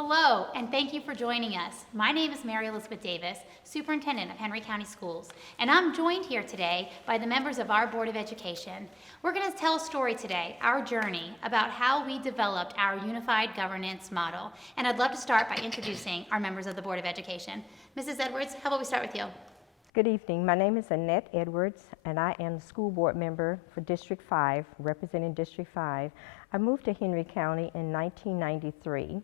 Hello, and thank you for joining us. My name is Mary Elizabeth Davis, Superintendent of Henry County Schools, and I'm joined here today by the members of our Board of Education. We're going to tell a story today, our journey, about how we developed our unified governance model. And I'd love to start by introducing our members of the Board of Education. Mrs. Edwards, how about we start with you? Good evening. My name is Annette Edwards, and I am the school board member for District 5, representing District 5. I moved to Henry County in 1993,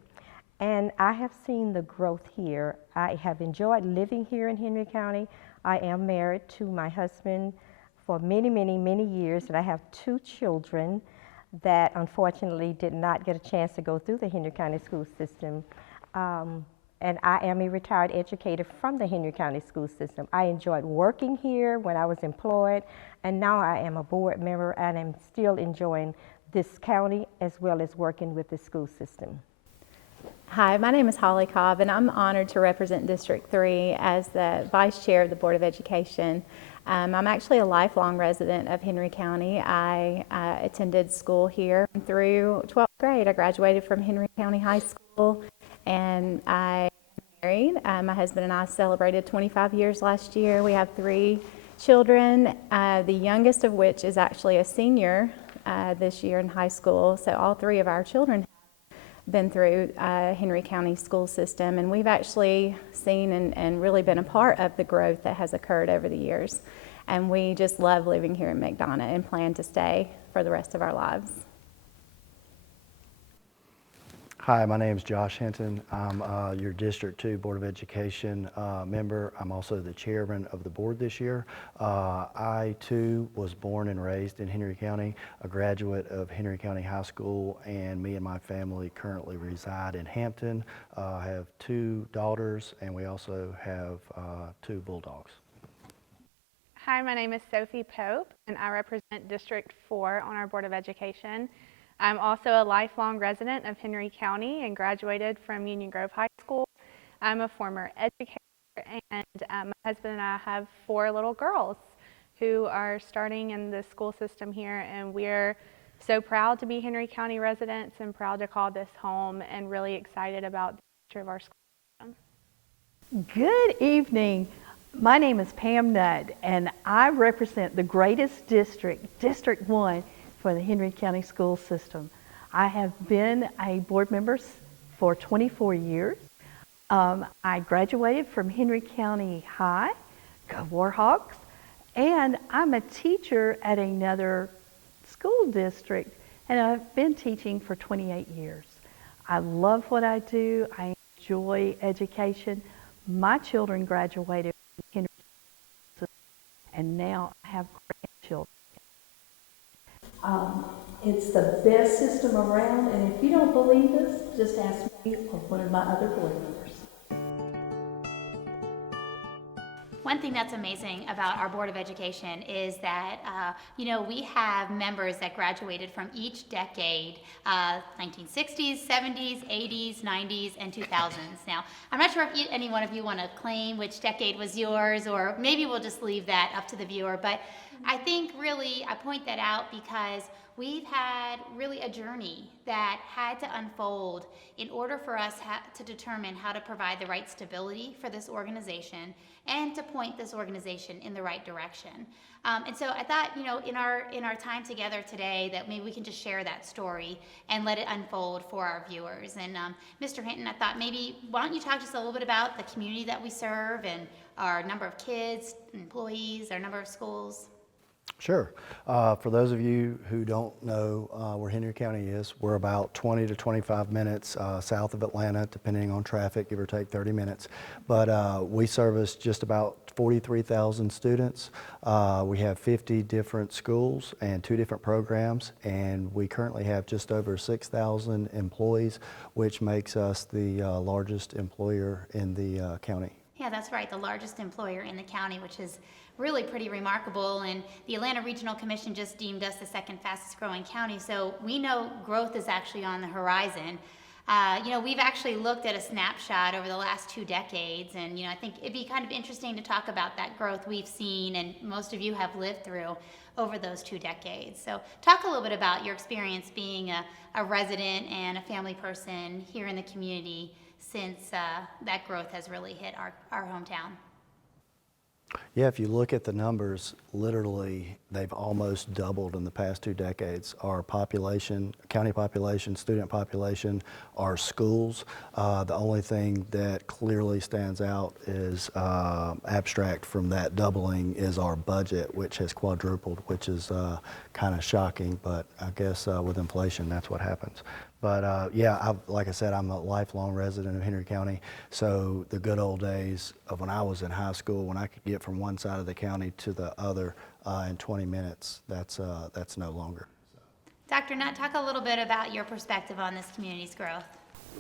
and I have seen the growth here. I have enjoyed living here in Henry County. I am married to my husband for many, many, many years, and I have 2 children that unfortunately did not get a chance to go through the Henry County school system. And I am a retired educator from the Henry County school system. I enjoyed working here when I was employed, and now I am a board member and I'm still enjoying this county as well as working with the school system. Hi, my name is Holly Cobb, and I'm honored to represent District 3 as the Vice Chair of the Board of Education. I'm actually a lifelong resident of Henry County. I attended school here through 12th grade. I graduated from Henry County High School, and I married. My husband and I celebrated 25 years last year. We have 3 children, the youngest of which is actually a senior this year in high school. So all 3 of our children have been through Henry County school system, and we've actually seen and really been a part of the growth that has occurred over the years. And we just love living here in McDonough and plan to stay for the rest of our lives. Hi, my name is Josh Hinton. I'm your District 2 Board of Education member. I'm also the chairman of the board this year. I too was born and raised in Henry County, a graduate of Henry County High School, and me and my family currently reside in Hampton. I have 2 daughters, and we also have 2 bulldogs. Hi, my name is Sophie Pope, and I represent District 4 on our Board of Education. I'm also a lifelong resident of Henry County and graduated from Union Grove High School. I'm a former educator, and my husband and I have 4 little girls who are starting in the school system here, and we're so proud to be Henry County residents and proud to call this home and really excited about the future of our school system. Good evening. My name is Pam Nudd, and I represent the greatest district, District 1, for the Henry County school system. I have been a board member for 24 years. I graduated from Henry County High, go Warhawks, and I'm a teacher at another school district, and I've been teaching for 28 years. I love what I do. I enjoy education. My children graduated from Henry County, and now I have grandchildren. It's the best system around, and if you don't believe us, just ask me or one of my other board members. One thing that's amazing about our Board of Education is that, we have members that graduated from each decade, 1960s, 70s, 80s, 90s, and 2000s. Now, I'm not sure if any one of you want to claim which decade was yours, or maybe we'll just leave that up to the viewer, but I think really I point that out because we've had really a journey that had to unfold in order for us to determine how to provide the right stability for this organization and to point this organization in the right direction. And so I thought, in our time together today, that maybe we can just share that story and let it unfold for our viewers. And Mr. Hinton, I thought maybe, why don't you talk to us a little bit about the community that we serve and our number of kids, employees, our number of schools? Sure. For those of you who don't know where Henry County is, we're about 20 to 25 minutes south of Atlanta, depending on traffic, give or take 30 minutes. But we service just about 43,000 students. We have 50 different schools and 2 different programs, and we currently have just over 6,000 employees, which makes us the largest employer in the county. Yeah, that's right, the largest employer in the county, which is really pretty remarkable, and the Atlanta Regional Commission just deemed us the 2nd fastest growing county, so we know growth is actually on the horizon. We've actually looked at a snapshot over the last 2 decades, and I think it'd be kind of interesting to talk about that growth we've seen and most of you have lived through over those 2 decades. So talk a little bit about your experience being a resident and a family person here in the community since that growth has really hit our hometown. Yeah, if you look at the numbers, literally, they've almost doubled in the past 2 decades. Our population, county population, student population, our schools, the only thing that clearly stands out is abstract from that doubling is our budget, which has quadrupled, which is kind of shocking, but I guess with inflation, that's what happens. But yeah, like I said, I'm a lifelong resident of Henry County, so the good old days of when I was in high school, when I could get from one side of the county to the other in 20 minutes, that's no longer. Dr. Nutt, talk a little bit about your perspective on this community's growth.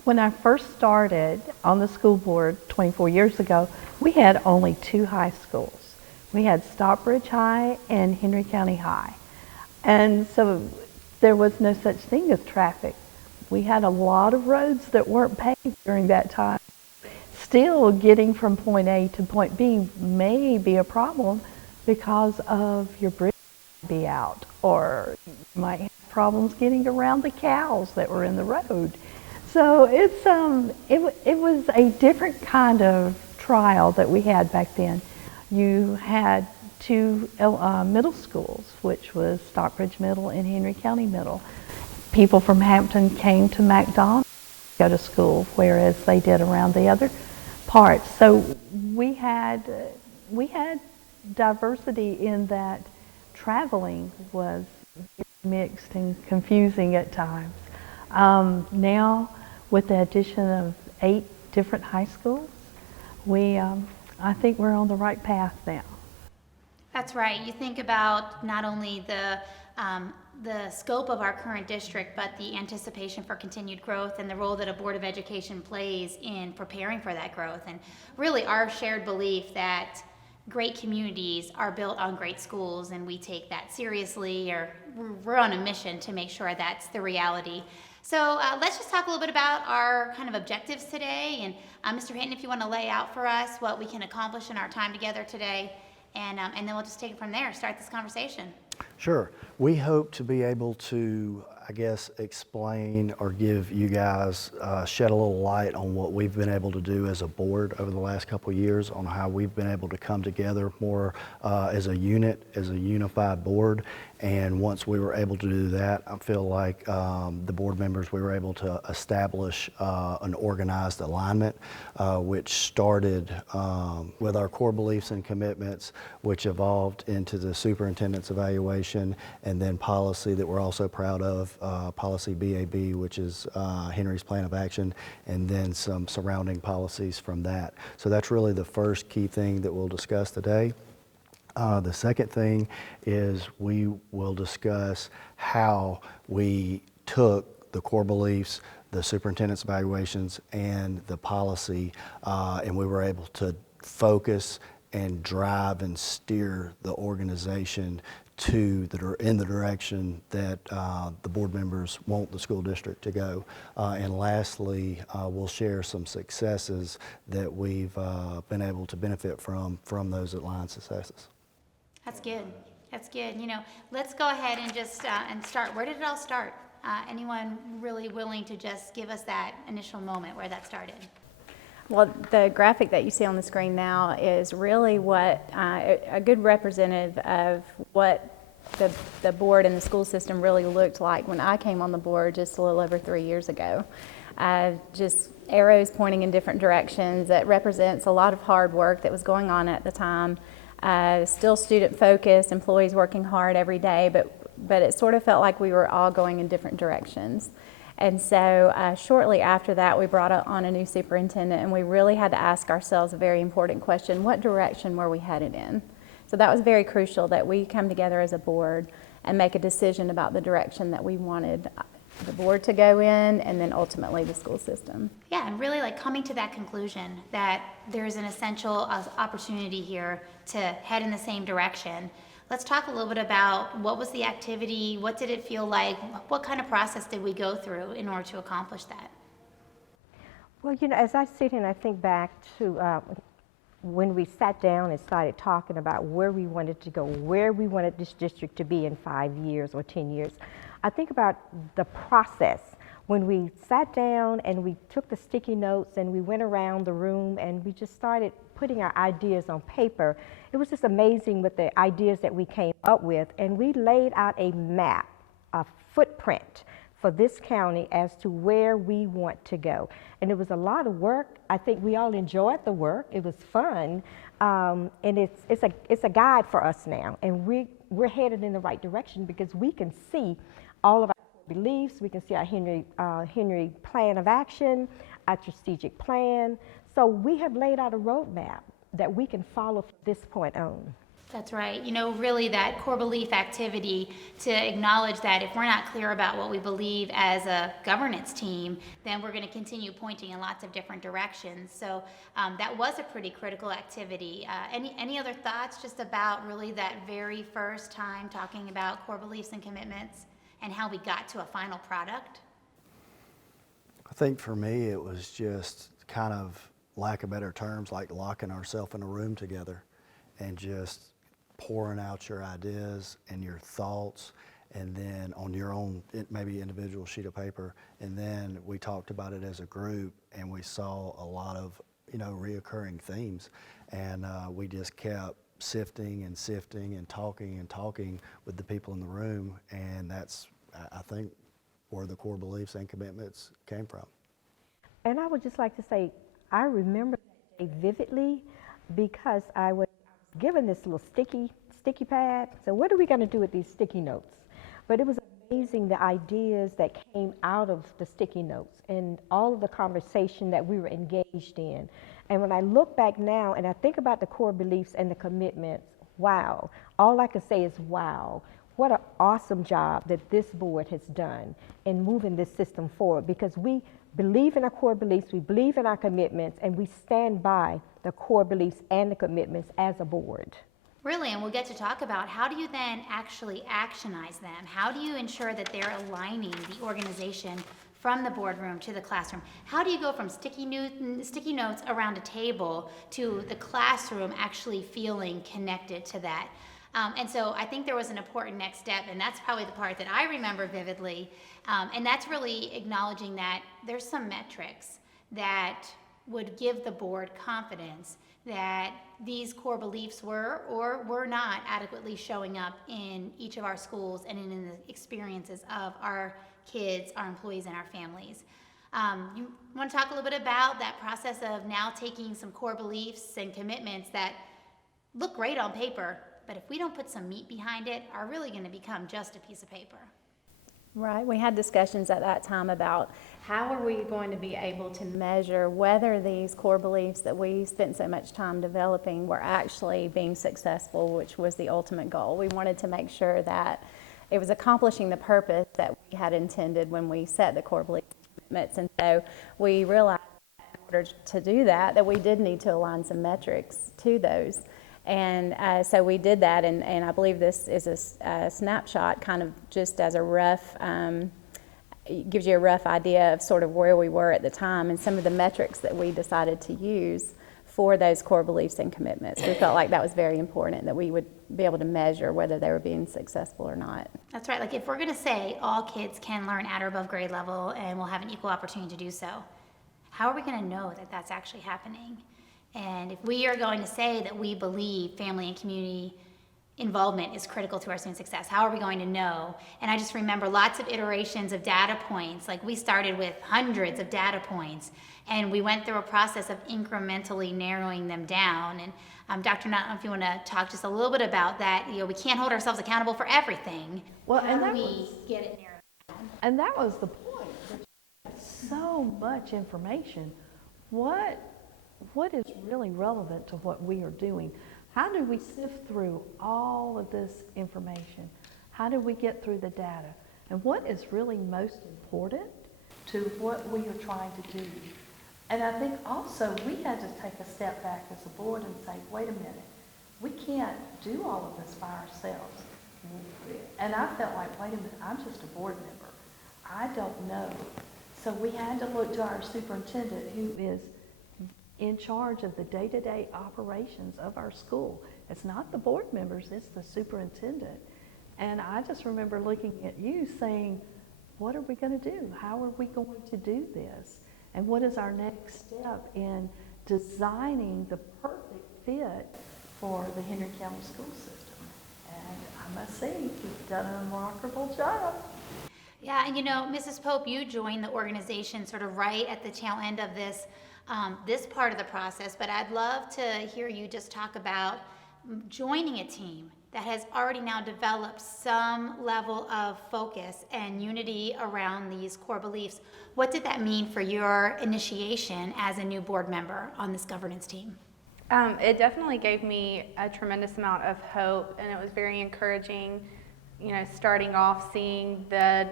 When I first started on the school board 24 years ago, we had only 2 high schools. We had Stockbridge High and Henry County High. And so there was no such thing as traffic. We had a lot of roads that weren't paved during that time. Still, getting from point A to point B may be a problem because of your bridge be out, or you might have problems getting around the cows that were in the road. So it was a different kind of trial that we had back then. You had 2 middle schools, which was Stockbridge Middle and Henry County Middle. People from Hampton came to McDonald to go to school, whereas they did around the other parts. So we had diversity in that traveling was mixed and confusing at times. Now, with the addition of 8 different high schools, I think we're on the right path now. That's right. You think about not only the scope of our current district, but the anticipation for continued growth and the role that a Board of Education plays in preparing for that growth. And really our shared belief that great communities are built on great schools, and we take that seriously, or we're on a mission to make sure that's the reality. So let's just talk a little bit about our kind of objectives today. And Mr. Hinton, if you want to lay out for us what we can accomplish in our time together today, and then we'll just take it from there, start this conversation. Sure. We hope to be able to, I guess, explain or give you guys, shed a little light on what we've been able to do as a board over the last couple of years, on how we've been able to come together more as a unit, as a unified board. And once we were able to do that, I feel like the board members, we were able to establish an organized alignment, which started with our core beliefs and commitments, which evolved into the superintendent's evaluation, and then policy that we're also proud of, policy BAB, which is Henry's plan of action, and then some surrounding policies from that. So that's really the first key thing that we'll discuss today. The second thing is we will discuss how we took the core beliefs, the superintendent's evaluations, and the policy, and we were able to focus and drive and steer the organization in the direction that the board members want the school district to go. And lastly, we'll share some successes that we've been able to benefit from those aligned successes. That's good. That's good. You know, let's go ahead and just and start. Where did it all start? Anyone really willing to just give us that initial moment where that started? Well, the graphic that you see on the screen now is really what a good representative of what the board and the school system really looked like when I came on the board just a little over 3 years ago. Just arrows pointing in different directions. That represents a lot of hard work that was going on at the time. Still student focused, employees working hard every day, but it sort of felt like we were all going in different directions. And so shortly after that, we brought on a new superintendent, and we really had to ask ourselves a very important question: what direction were we headed in? So that was very crucial, that we come together as a board and make a decision about the direction that we wanted the board to go in, and then ultimately the school system. Yeah, and really like coming to that conclusion that there's an essential opportunity here to head in the same direction. Let's talk a little bit about what was the activity, what did it feel like, what kind of process did we go through in order to accomplish that? Well, you know, as I sit and I think back to when we sat down and started talking about where we wanted to go, where we wanted this district to be in 5 years or 10 years, I think about the process. when we sat down and we took the sticky notes and we went around the room and we just started putting our ideas on paper, it was just amazing with the ideas that we came up with. And we laid out a map, a footprint for this county as to where we want to go. And it was a lot of work. I think we all enjoyed the work. It was fun. And it's a guide for us now. And we're headed in the right direction because we can see all of our beliefs. We can see our Henry plan of action, our strategic plan. So we have laid out a roadmap that we can follow from this point on. That's right. You know, really that core belief activity to acknowledge that if we're not clear about what we believe as a governance team, then we're going to continue pointing in lots of different directions. So that was a pretty critical activity. Any other thoughts just about really that very first time talking about core beliefs and commitments and how we got to a final product? I think for me, it was just kind of, lack of better terms, like locking ourselves in a room together and just pouring out your ideas and your thoughts, and then on your own, maybe individual sheet of paper, and then we talked about it as a group, and we saw a lot of, reoccurring themes, and we just kept sifting and talking with the people in the room, and that's, I think, where the core beliefs and commitments came from. And I would just like to say, I remember that day vividly because I was given this little sticky pad. So what are we going to do with these sticky notes? But it was amazing the ideas that came out of the sticky notes and all of the conversation that we were engaged in. And when I look back now and I think about the core beliefs and the commitments, wow. All I can say is wow. What an awesome job that this board has done in moving this system forward, because we believe in our core beliefs, we believe in our commitments, and we stand by the core beliefs and the commitments as a board. Really, and we'll get to talk about how do you then actually actionize them? How do you ensure that they're aligning the organization from the boardroom to the classroom? How do you go from sticky notes around a table to the classroom actually feeling connected to that? And so I think there was an important next step, and that's probably the part that I remember vividly, and that's really acknowledging that there's some metrics that would give the board confidence that these core beliefs were or were not adequately showing up in each of our schools and in the experiences of our kids, our employees, and our families. You want to talk a little bit about that process of now taking some core beliefs and commitments that look great on paper, but if we don't put some meat behind it, are really going to become just a piece of paper? Right. We had discussions at that time about how are we going to be able to measure whether these core beliefs that we spent so much time developing were actually being successful, which was the ultimate goal. We wanted to make sure that it was accomplishing the purpose that we had intended when we set the core beliefs and commitments. And so we realized in order to do that, that we did need to align some metrics to those. And so we did that, and I believe this is a snapshot, kind of just as a rough, gives you a rough idea of sort of where we were at the time and some of the metrics that we decided to use for those core beliefs and commitments. We felt like that was very important, that we would be able to measure whether they were being successful or not. That's right. Like if we're going to say all kids can learn at or above grade level and will have an equal opportunity to do so, how are we going to know that that's actually happening? And if we are going to say that we believe family and community involvement is critical to our student success, how are we going to know? And I just remember lots of iterations of data points. Like we started with hundreds of data points, and we went through a process of incrementally narrowing them down. And Dr. Nutt, I don't know if you want to talk just a little bit about that. We can't hold ourselves accountable for everything. Well, how do we get it narrowed down? And that was the point. There's so much information. What is really relevant to what we are doing? How do we sift through all of this information? How do we get through the data? And what is really most important to what we are trying to do? And I think also we had to take a step back as a board and say, wait a minute, we can't do all of this by ourselves. And I felt like, wait a minute, I'm just a board member. I don't know. So we had to look to our superintendent, who is in charge of the day-to-day operations of our school. It's not the board members, it's the superintendent. And I just remember looking at you saying, what are we going to do? How are we going to do this? And what is our next step in designing the perfect fit for the Henry County school system? And I must say, you've done a remarkable job. Yeah, and Mrs. Pope, you joined the organization sort of right at the tail end of this part of the process, but I'd love to hear you just talk about joining a team that has already now developed some level of focus and unity around these core beliefs. What did that mean for your initiation as a new board member on this governance team? It definitely gave me a tremendous amount of hope, and it was very encouraging, starting off seeing the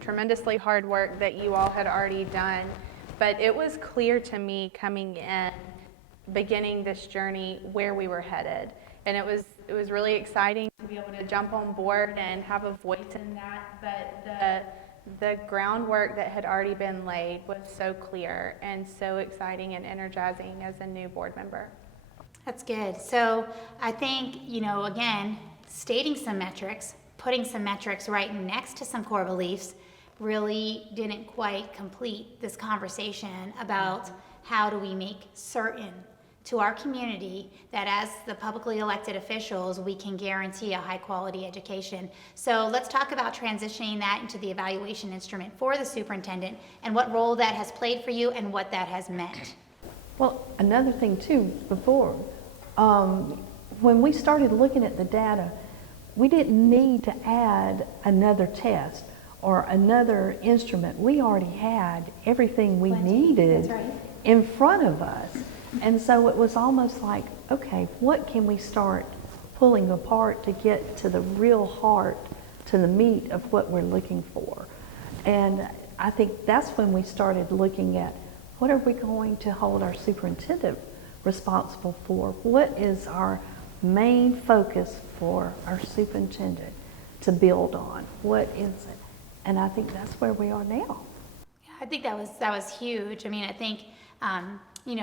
tremendously hard work that you all had already done. But it was clear to me coming in, beginning this journey, where we were headed. And it was really exciting to be able to jump on board and have a voice in that. But the groundwork that had already been laid was so clear and so exciting and energizing as a new board member. That's good. So I think, again, stating some metrics, putting some metrics right next to some core beliefs really didn't quite complete this conversation about how do we make certain to our community that as the publicly elected officials, we can guarantee a high quality education. So let's talk about transitioning that into the evaluation instrument for the superintendent and what role that has played for you and what that has meant. Well, another thing too, before, when we started looking at the data, we didn't need to add another test or another instrument. We already had everything we needed in front of us. And so it was almost like, okay, what can we start pulling apart to get to the real heart, to the meat of what we're looking for? And I think that's when we started looking at what are we going to hold our superintendent responsible for? What is our main focus for our superintendent to build on? What is it? And I think that's where we are now. Yeah, I think that was huge. I mean, I think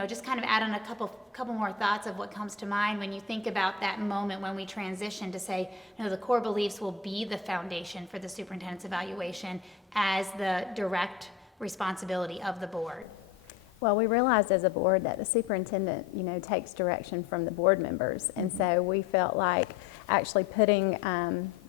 just kind of add on a couple more thoughts of what comes to mind when you think about that moment when we transition to say, the core beliefs will be the foundation for the superintendent's evaluation as the direct responsibility of the board. Well, we realized as a board that the superintendent, takes direction from the board members. And so we felt like actually putting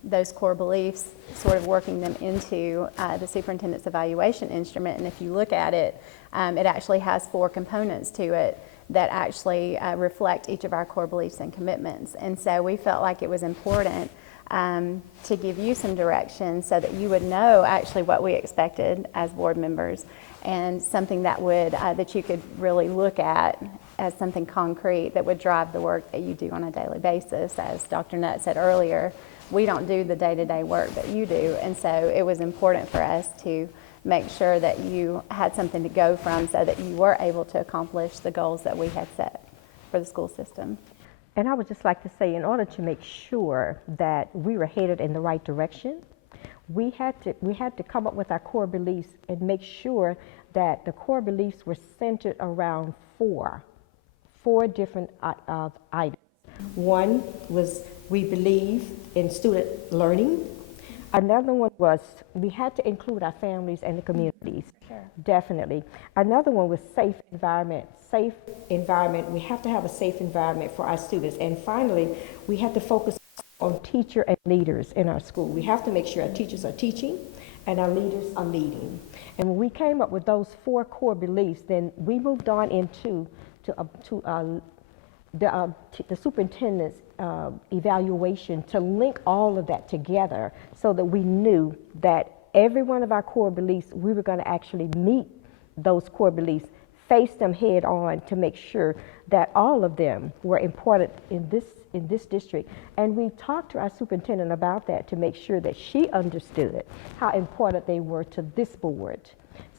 those core beliefs, sort of working them into the superintendent's evaluation instrument. And if you look at it, it actually has 4 components to it that actually reflect each of our core beliefs and commitments. And so we felt like it was important to give you some direction so that you would know actually what we expected as board members, and something that would that you could really look at as something concrete that would drive the work that you do on a daily basis. As Dr. Nutt said earlier, we don't do the day-to-day work that you do, and so it was important for us to make sure that you had something to go from so that you were able to accomplish the goals that we had set for the school system. And I would just like to say, in order to make sure that we were headed in the right direction, we had to come up with our core beliefs and make sure that the core beliefs were centered around four different items. One was we believe in student learning. Another one was we had to include our families and the communities. Sure. Definitely. Another one was safe environment. Safe environment. We have to have a safe environment for our students. And finally, we have to focus on teacher and leaders in our school. We have to make sure our teachers are teaching and our leaders are leading. And when we came up with those 4 core beliefs, then we moved on into the superintendent's evaluation to link all of that together so that we knew that every one of our core beliefs, we were going to actually meet those core beliefs, face them head on to make sure that all of them were important in this district. And we talked to our superintendent about that to make sure that she understood how important they were to this board.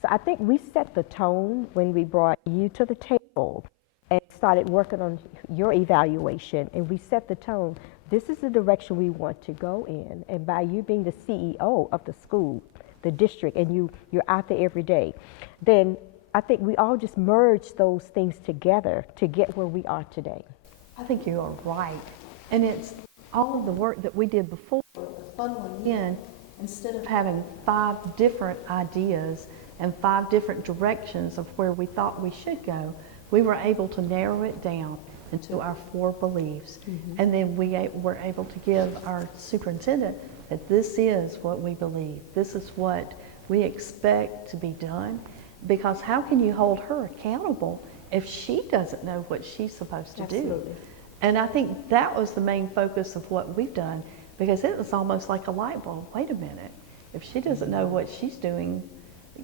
So I think we set the tone when we brought you to the table and started working on your evaluation, and we set the tone. This is the direction we want to go in, and by you being the CEO of the school, the district, and you're out there every day, then I think we all just merged those things together to get where we are today. I think you are right. And it's all of the work that we did before was funneling in Instead of having 5 different ideas and 5 different directions of where we thought we should go, we were able to narrow it down into our 4 beliefs. And then we were able to give our superintendent that this is what we believe. This is what we expect to be done. Because how can you hold her accountable if she doesn't know what she's supposed to do? And I think that was the main focus of what we've done, because it was almost like a light bulb. Wait a minute. If she doesn't know what she's doing,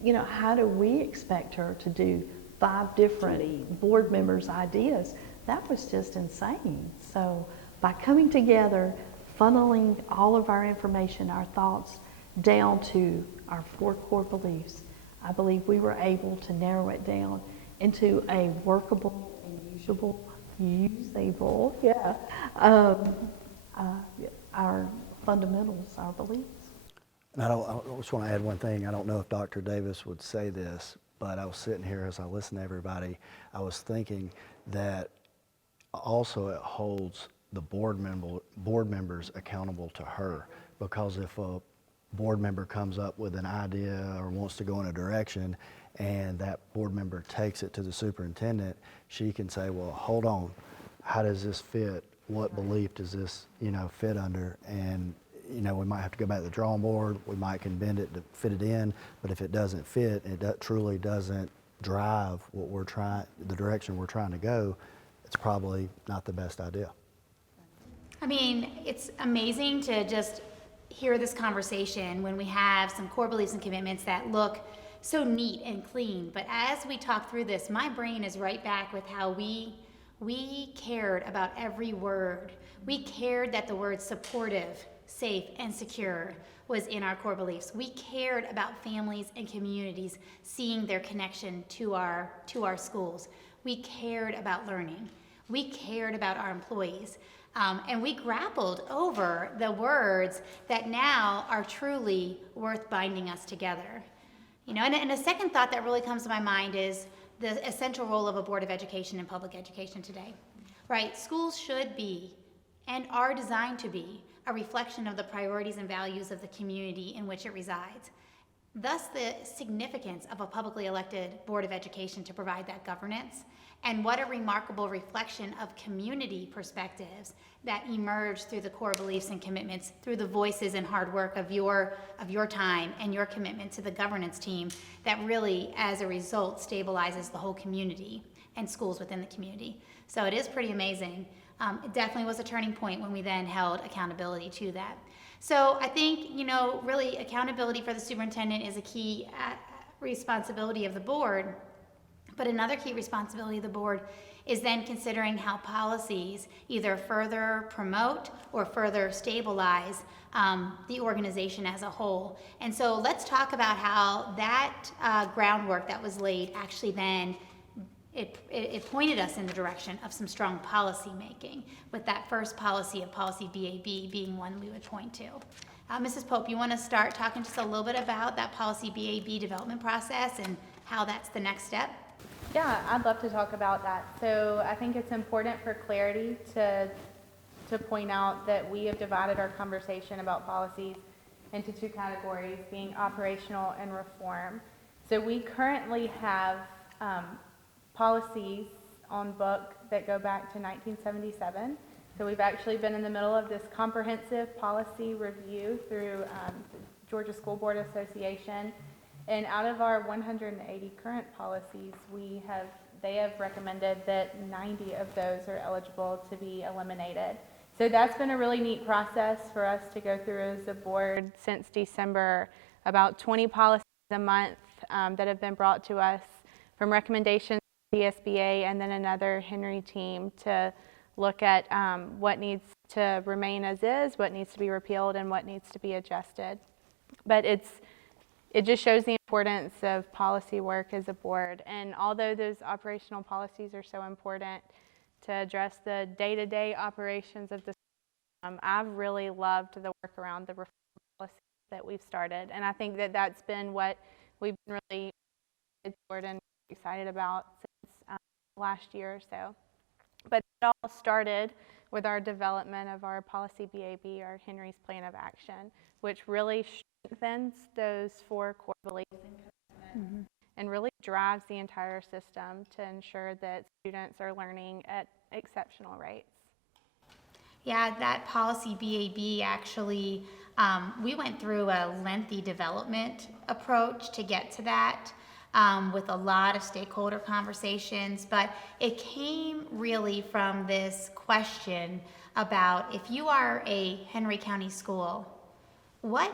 you know, how do we expect her to do 5 different board members' ideas? That was just insane. So by coming together, funneling all of our information, our thoughts, down to our 4 core beliefs, I believe we were able to narrow it down into a workable and usable, our fundamentals, our beliefs. And I just want to add one thing. I don't know if Dr. Davis would say this, but I was sitting here as I listened to everybody, I was thinking that also it holds the board members accountable to her, because if a board member comes up with an idea or wants to go in a direction and that board member takes it to the superintendent, she can say, well, hold on, how does this fit? What belief does this, fit under? And, we might have to go back to the drawing board, we might can bend it to fit it in, but if it doesn't fit, it truly doesn't drive the direction we're trying to go, it's probably not the best idea. I mean, it's amazing to just hear this conversation when we have some core beliefs and commitments that look so neat and clean. But as we talk through this, my brain is right back with how we cared about every word. We cared that the word supportive, safe, and secure was in our core beliefs. We cared about families and communities seeing their connection to our schools. We cared about learning. We cared about our employees. And we grappled over the words that now are truly worth binding us together. And a second thought that really comes to my mind is the essential role of a Board of Education in public education today, right? Schools should be and are designed to be a reflection of the priorities and values of the community in which it resides. Thus, the significance of a publicly elected Board of Education to provide that governance, and what a remarkable reflection of community perspectives that emerge through the core beliefs and commitments, through the voices and hard work of your time and your commitment to the governance team that really, as a result, stabilizes the whole community and schools within the community. So it is pretty amazing. It definitely was a turning point when we then held accountability to that. So I think, really accountability for the superintendent is a key responsibility of the board. But another key responsibility of the board is then considering how policies either further promote or further stabilize the organization as a whole. And so let's talk about how that groundwork that was laid actually then it pointed us in the direction of some strong policy making, with that first policy of policy BAB being one we would point to. Mrs. Pope, you want to start talking just a little bit about that policy BAB development process and how that's the next step? Yeah, I'd love to talk about that. So I think it's important for clarity to point out that we have divided our conversation about policies into 2 categories, being operational and reform. So we currently have policies on book that go back to 1977. So we've actually been in the middle of this comprehensive policy review through the Georgia School Board Association. And out of our 180 current policies, they have recommended that 90 of those are eligible to be eliminated. So that's been a really neat process for us to go through as a board since December. About 20 policies a month that have been brought to us from recommendations from the SBA and then another Henry team to look at what needs to remain as is, what needs to be repealed, and what needs to be adjusted. But it just shows the importance of policy work as a board. And although those operational policies are so important to address the day-to-day operations of the system, I've really loved the work around the reform policies that we've started. And I think that that's been what we've been really excited about since last year or so. But it all started with our development of our policy BAB, our Henry's Plan of Action, which really strengthens those 4 core beliefs and really drives the entire system to ensure that students are learning at exceptional rates. Yeah, that policy BAB actually, we went through a lengthy development approach to get to that with a lot of stakeholder conversations, but it came really from this question about if you are a Henry County school, what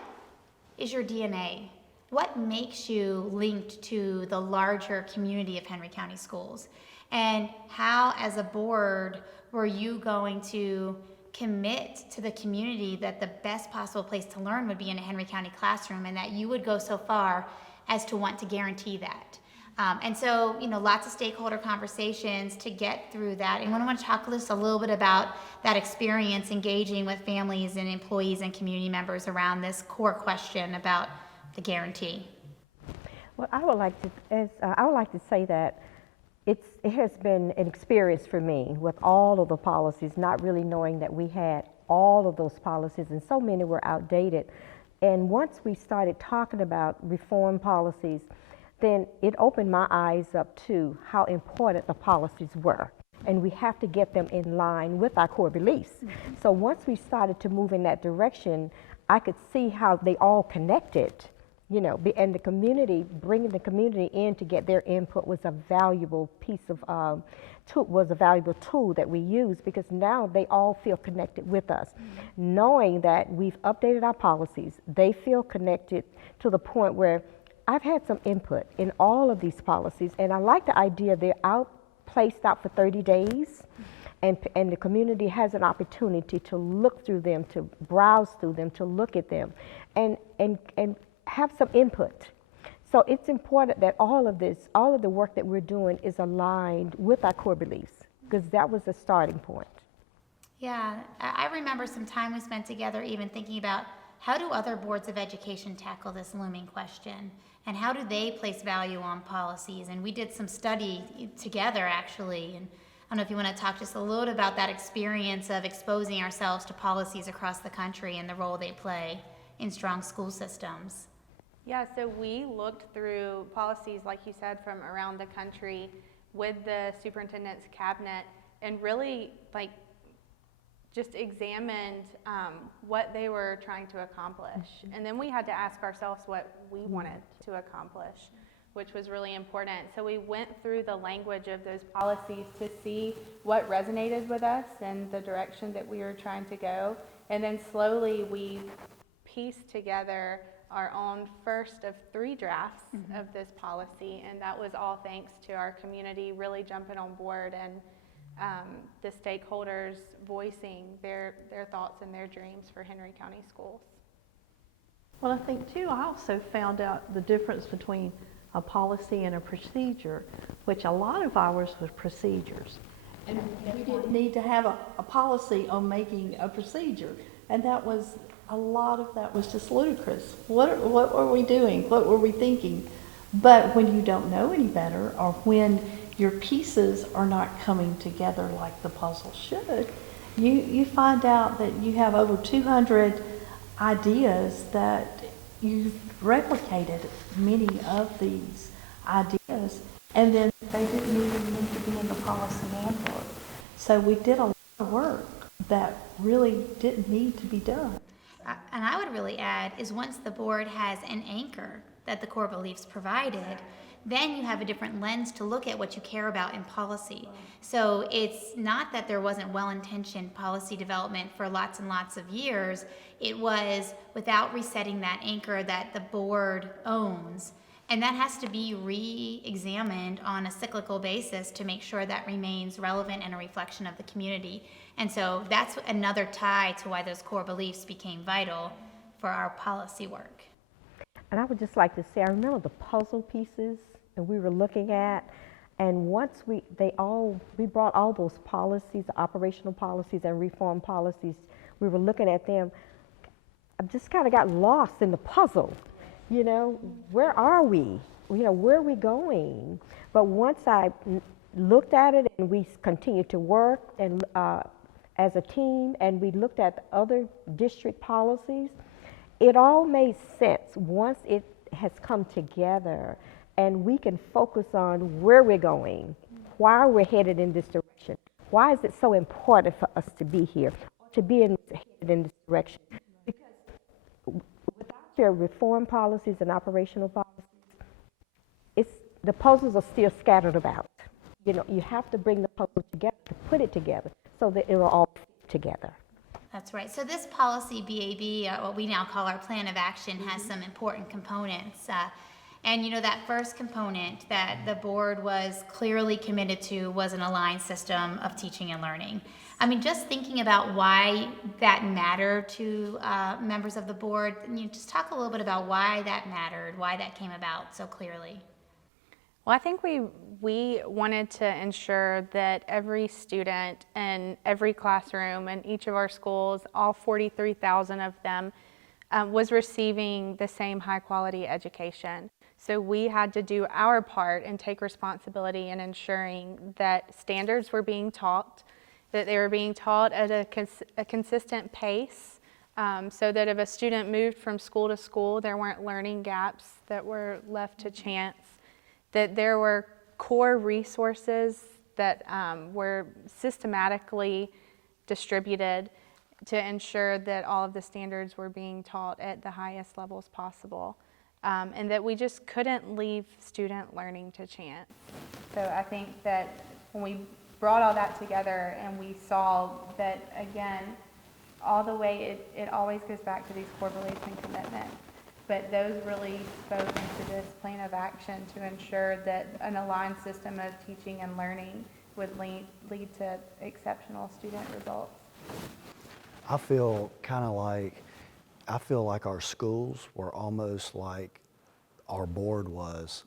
is your DNA? What makes you linked to the larger community of Henry County schools? And how, as a board, were you going to commit to the community that the best possible place to learn would be in a Henry County classroom, and that you would go so far as to want to guarantee that? And so, lots of stakeholder conversations to get through that. And I want to talk just a little bit about that experience engaging with families and employees and community members around this core question about the guarantee. Well, I would like to say that it has been an experience for me with all of the policies, not really knowing that we had all of those policies, and so many were outdated. And once we started talking about reform policies, then it opened my eyes up to how important the policies were. And we have to get them in line with our core beliefs. So once we started to move in that direction, I could see how they all connected, and the community, bringing the community in to get their input was a valuable piece of, was a valuable tool that we use, because now they all feel connected with us. Knowing that we've updated our policies, they feel connected to the point where I've had some input in all of these policies, and I like the idea they're placed out for 30 days, and the community has an opportunity to look through them, to browse through them, to look at them, and have some input. So it's important that all of the work that we're doing is aligned with our core beliefs, because that was the starting point. Yeah, I remember some time we spent together even thinking about how do other boards of education tackle this looming question, and how do they place value on policies? And we did some study together, actually, and I don't know if you want to talk just a little bit about that experience of exposing ourselves to policies across the country and the role they play in strong school systems. Yeah, so we looked through policies, like you said, from around the country with the superintendent's cabinet, and really just examined what they were trying to accomplish. And then we had to ask ourselves what we wanted to accomplish, which was really important. So we went through the language of those policies to see what resonated with us and the direction that we were trying to go. And then slowly we pieced together our own first of 3 drafts of this policy. And that was all thanks to our community really jumping on board, and the stakeholders voicing their thoughts and their dreams for Henry County schools. Well, I think too, I also found out the difference between a policy and a procedure, which a lot of ours was procedures. And we didn't need to have a policy on making a procedure. And a lot of that was just ludicrous. What were we doing? What were we thinking? But when you don't know any better, or when your pieces are not coming together like the puzzle should, you find out that you have over 200 ideas that you've replicated many of these ideas, and then they didn't even need to be in the policy handbook. So we did a lot of work that really didn't need to be done. And I would really add is once the board has an anchor that the core beliefs provided, then you have a different lens to look at what you care about in policy. So it's not that there wasn't well-intentioned policy development for lots and lots of years. It was without resetting that anchor that the board owns. And that has to be re-examined on a cyclical basis to make sure that remains relevant and a reflection of the community. And so that's another tie to why those core beliefs became vital for our policy work. And I would just like to say, I remember the puzzle pieces that we were looking at, and once we brought all those policies, operational policies and reform policies, we were looking at them, I just kind of got lost in the puzzle. Where are we? Where are we going? But once I looked at it and we continued to work and as a team, and we looked at the other district policies, it all made sense once it has come together and we can focus on where we're going, why we're headed in this direction. Why is it so important for us to be here, to be headed in this direction? Because without your reform policies and operational policies, the puzzles are still scattered about. You know, you have to bring the puzzle together, to put it together, so that it will all fit together. That's right. So this policy, BAB, what we now call our plan of action, has some important components. And you know, that first component that the board was clearly committed to was an aligned system of teaching and learning. I mean, just thinking about why that mattered to members of the board, can you just talk a little bit about why that mattered, why that came about so clearly? Well, I think we wanted to ensure that every student in every classroom in each of our schools, all 43,000 of them, was receiving the same high quality education. So we had to do our part and take responsibility in ensuring that standards were being taught, that they were being taught at a consistent pace, so that if a student moved from school to school, there weren't learning gaps that were left to chance, that there were core resources that were systematically distributed to ensure that all of the standards were being taught at the highest levels possible, and that we just couldn't leave student learning to chance. So I think that when we brought all that together and we saw that, again, all the way, it always goes back to these core beliefs and commitments. But those really spoke into this plan of action to ensure that an aligned system of teaching and learning would lead to exceptional student results. I feel like our schools were almost like our board was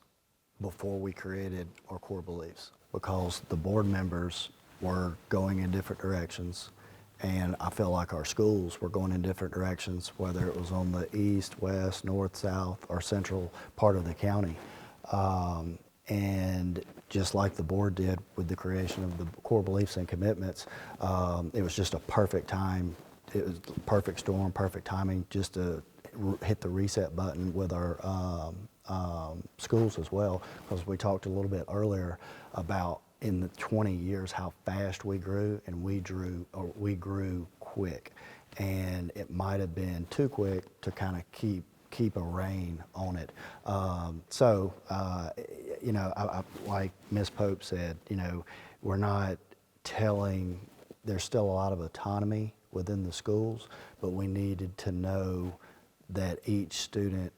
before we created our core beliefs, because the board members were going in different directions. And I feel like our schools were going in different directions, whether it was on the east, west, north, south, or central part of the county. And just like the board did with the creation of the core beliefs and commitments, it was just a perfect time. It was a perfect storm, perfect timing just to hit the reset button with our schools as well, because we talked a little bit earlier about in the 20 years how fast we grew, and we grew quick, and it might have been too quick to kind of keep a rein on it. You know, I like Ms. Pope said, you know, we're not telling, there's still a lot of autonomy within the schools, but we needed to know that each student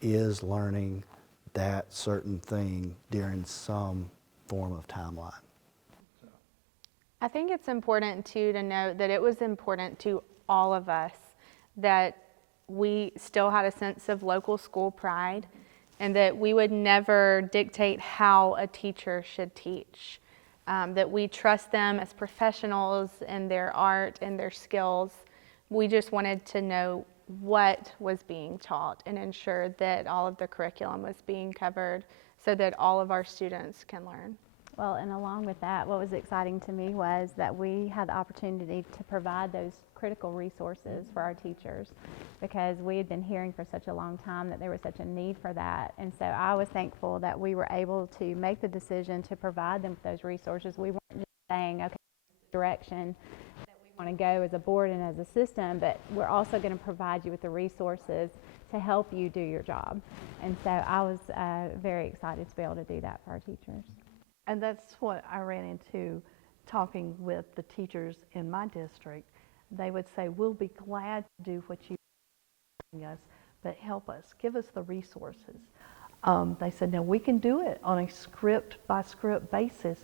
is learning that certain thing during some form of timeline. I think it's important too to note that it was important to all of us that we still had a sense of local school pride, and that we would never dictate how a teacher should teach, that we trust them as professionals in their art and their skills. We just wanted to know what was being taught and ensure that all of the curriculum was being covered so that all of our students can learn. Well, and along with that, what was exciting to me was that we had the opportunity to provide those critical resources for our teachers, because we had been hearing for such a long time that there was such a need for that. And so I was thankful that we were able to make the decision to provide them with those resources. We weren't just saying, okay, this is the direction that we want to go as a board and as a system, but we're also going to provide you with the resources to help you do your job. And so I was very excited to be able to do that for our teachers. And that's what I ran into talking with the teachers in my district. They would say, we'll be glad to do what you're telling us, but help us, give us the resources. They said, now we can do it on a script by script basis,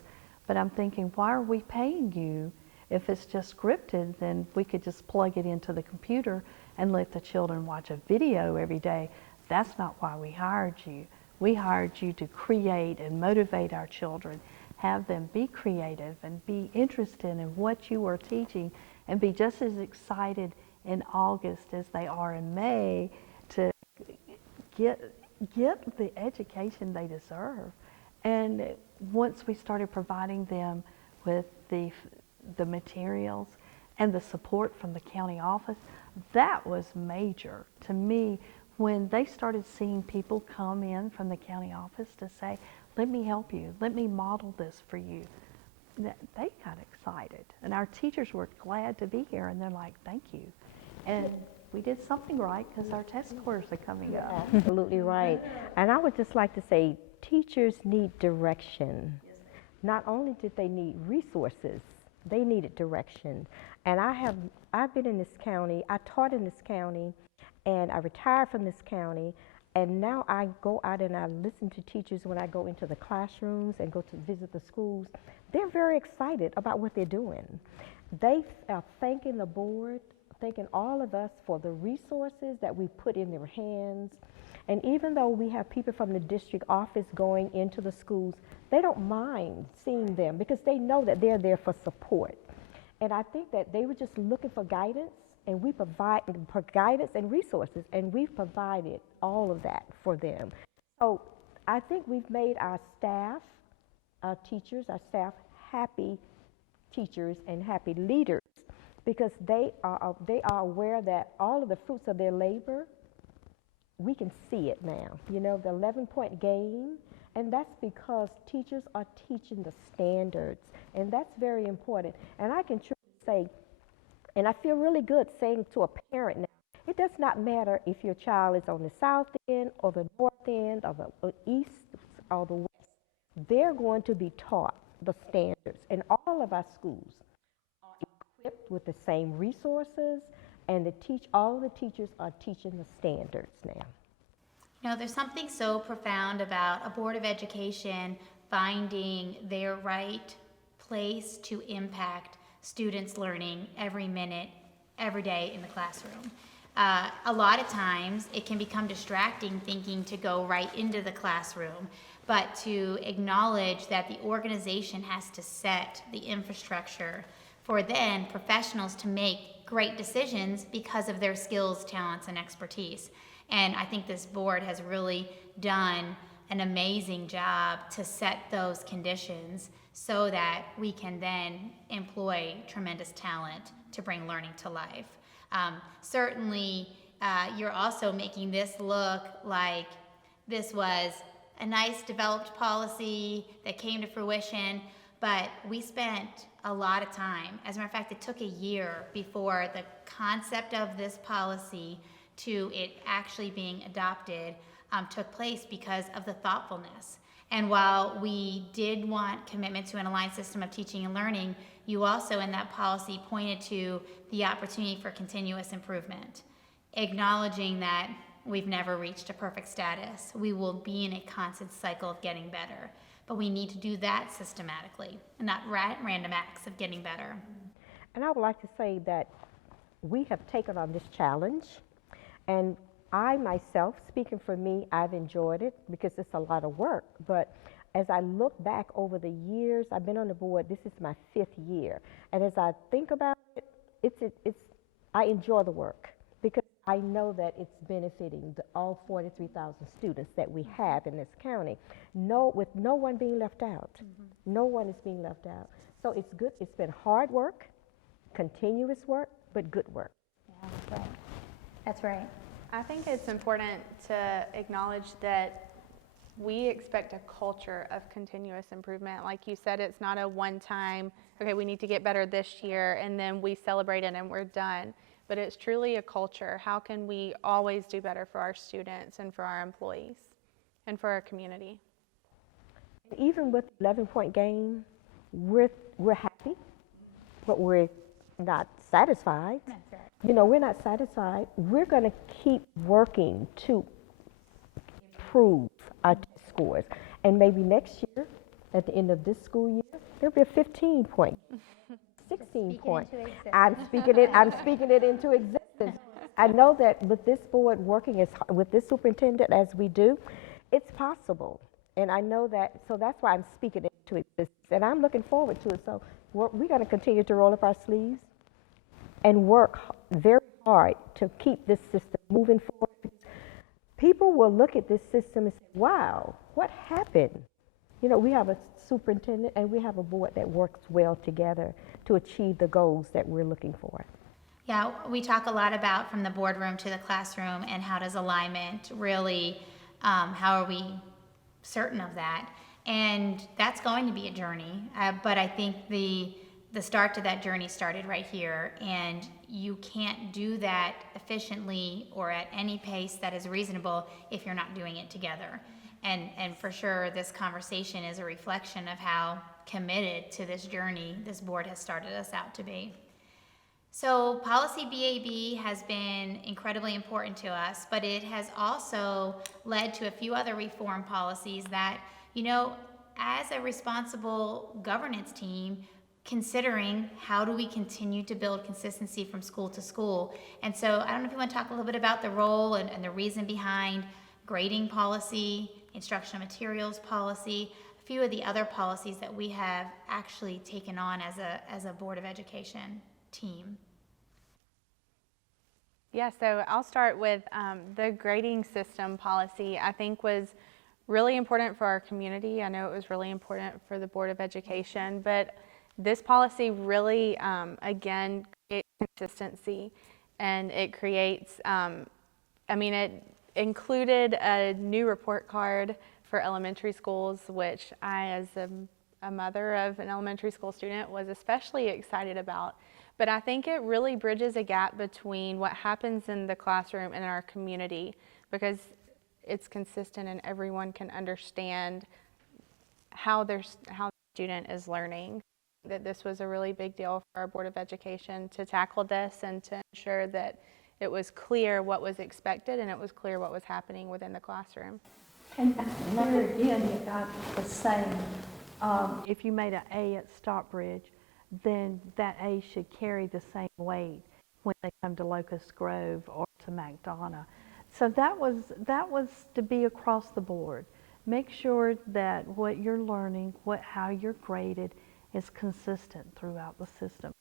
but I'm thinking, why are we paying you? If it's just scripted, then we could just plug it into the computer and let the children watch a video every day. That's not why we hired you. We hired you to create and motivate our children, have them be creative and be interested in what you are teaching, and be just as excited in August as they are in May to get the education they deserve. And once we started providing them with the materials and the support from the county office, That was major to me when they started seeing people come in from the county office to say, let me help you, let me model this for you. They got excited, and our teachers were glad to be here, and they're like, thank you. And we did something right because our test scores are coming up. Absolutely right. And I would just like to say, teachers need direction. Not only did they need resources, they needed direction. And I've been in this county, I taught in this county, and I retired from this county, and now I go out and I listen to teachers when I go into the classrooms and go to visit the schools. They're very excited about what they're doing. They are thanking the board, thanking all of us for the resources that we put in their hands. And even though we have people from the district office going into the schools, they don't mind seeing them because they know that they're there for support. And I think that they were just looking for guidance, and we provide for guidance and resources, and we've provided all of that for them. So I think we've made our staff, our teachers, our staff happy teachers and happy leaders, because they are aware that all of the fruits of their labor, we can see it now. You know, the 11-point gain, and that's because teachers are teaching the standards, and that's very important. And I can truly say, and I feel really good saying to a parent now, it does not matter if your child is on the south end or the north end or the east or the west, they're going to be taught the standards. And all of our schools are equipped with the same resources, and all of the teachers are teaching the standards now. You know, there's something so profound about a Board of Education finding their right place to impact students' learning every minute, every day in the classroom. A lot of times it can become distracting thinking to go right into the classroom, but to acknowledge that the organization has to set the infrastructure for then professionals to make great decisions because of their skills, talents, and expertise. And I think this board has really done an amazing job to set those conditions so that we can then employ tremendous talent to bring learning to life. Certainly, you're also making this look like this was a nice developed policy that came to fruition, but we spent a lot of time. As a matter of fact, it took a year before the concept of this policy to it actually being adopted took place because of the thoughtfulness. And while we did want commitment to an aligned system of teaching and learning, you also in that policy pointed to the opportunity for continuous improvement, acknowledging that we've never reached a perfect status. We will be in a constant cycle of getting better, but we need to do that systematically, and not random acts of getting better. And I would like to say that we have taken on this challenge, and I myself, speaking for me, I've enjoyed it because it's a lot of work. But as I look back over the years, I've been on the board, this is my 5th year. And as I think about it, I enjoy the work because I know that it's benefiting all 43,000 students that we have in this county, with no one being left out. Mm-hmm. No one is being left out. So it's good. It's been hard work, continuous work, but good work. Yeah, that's right. That's right. I think it's important to acknowledge that we expect a culture of continuous improvement. Like you said, it's not a one-time, okay, we need to get better this year, and then we celebrate it and we're done. But it's truly a culture. How can we always do better for our students and for our employees and for our community? Even with 11-point gain, we're happy, but we're not satisfied. That's right. You know, we're not satisfied. We're going to keep working to improve our test scores. And maybe next year, at the end of this school year, there'll be a 15-point, 16-point. I'm speaking it into existence. I know that with this board working with this superintendent as we do, it's possible. And I know that, so that's why I'm speaking it into existence. And I'm looking forward to it. So we're going to continue to roll up our sleeves and work very hard to keep this system moving forward. People will look at this system and say, wow, what happened? You know, we have a superintendent and we have a board that works well together to achieve the goals that we're looking for. Yeah, we talk a lot about from the boardroom to the classroom and how does alignment really, how are we certain of that? And that's going to be a journey, but I think the start to that journey started right here, and you can't do that efficiently or at any pace that is reasonable if you're not doing it together. And for sure, this conversation is a reflection of how committed to this journey this board has started us out to be. So policy BAB has been incredibly important to us, but it has also led to a few other reform policies that, as a responsible governance team, considering how do we continue to build consistency from school to school. And so I don't know if you want to talk a little bit about the role and the reason behind grading policy, instructional materials policy, a few of the other policies that we have actually taken on as a Board of Education team. Yeah, so I'll start with the grading system policy. I think was really important for our community. I know it was really important for the Board of Education, but this policy really, again, creates consistency, and it creates, it included a new report card for elementary schools, which I, as a mother of an elementary school student, was especially excited about. But I think it really bridges a gap between what happens in the classroom and in our community, because it's consistent and everyone can understand how the student is learning. That this was a really big deal for our Board of Education to tackle this and to ensure that it was clear what was expected and it was clear what was happening within the classroom. And here again, you got the same, if you made an A at Stockbridge, then that A should carry the same weight when they come to Locust Grove or to McDonough. So that was to be across the board. Make sure that what you're learning, how you're graded, is consistent throughout the system.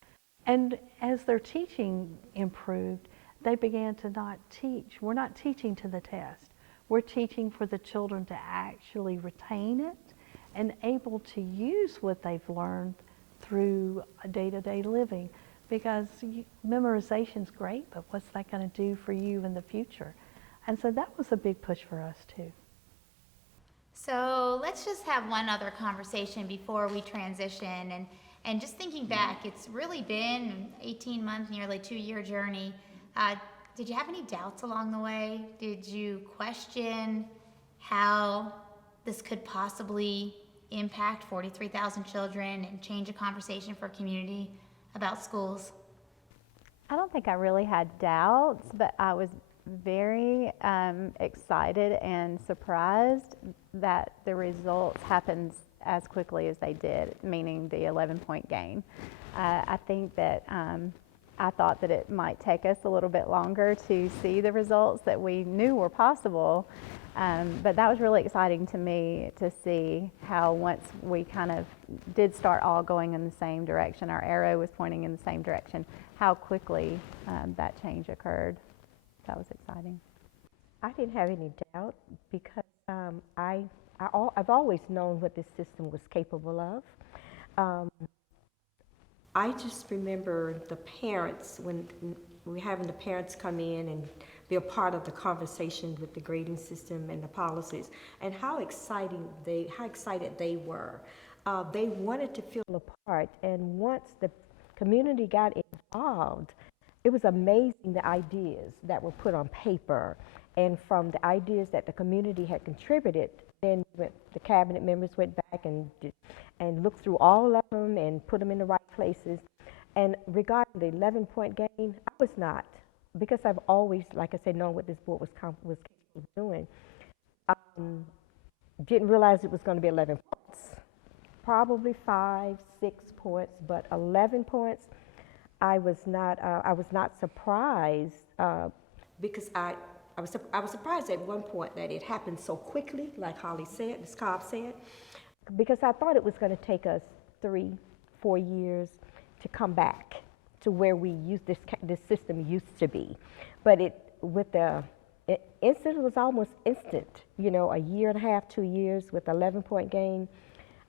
And as their teaching improved, they began to not teach. We're not teaching to the test. We're teaching for the children to actually retain it and able to use what they've learned through day-to-day living, because memorization's great, but what's that going to do for you in the future? And so that was a big push for us too. So let's just have one other conversation before we transition, and just thinking back, it's really been an 18 month, nearly 2-year journey. Did you have any doubts along the way? Did you question how this could possibly impact 43,000 children and change a conversation for a community about schools? I don't think I really had doubts, but I was very excited and surprised that the results happened as quickly as they did, meaning the 11-point gain. I think that I thought that it might take us a little bit longer to see the results that we knew were possible, but that was really exciting to me to see how once we kind of did start all going in the same direction, our arrow was pointing in the same direction, how quickly that change occurred. That was exciting. I didn't have any doubt because I've always known what this system was capable of. I just remember the parents, when we were having the parents come in and be a part of the conversation with the grading system and the policies, and how excited they were. They wanted to feel a part, and once the community got involved, it was amazing the ideas that were put on paper, and from the ideas that the community had contributed, then the cabinet members went back and looked through all of them and put them in the right places. And regarding the 11-point gain, I was not, because I've always, like I said, known what this board was capable of doing. Didn't realize it was going to be 11 points, probably 5, 6 points, but 11 points. I was not surprised because I was surprised at one point that it happened so quickly, like Holly said, Ms. Cobb said, because I thought it was going to take us 3-4 years to come back to where this system used to be. But it was almost instant, a year and a half, 2 years with 11-point gain.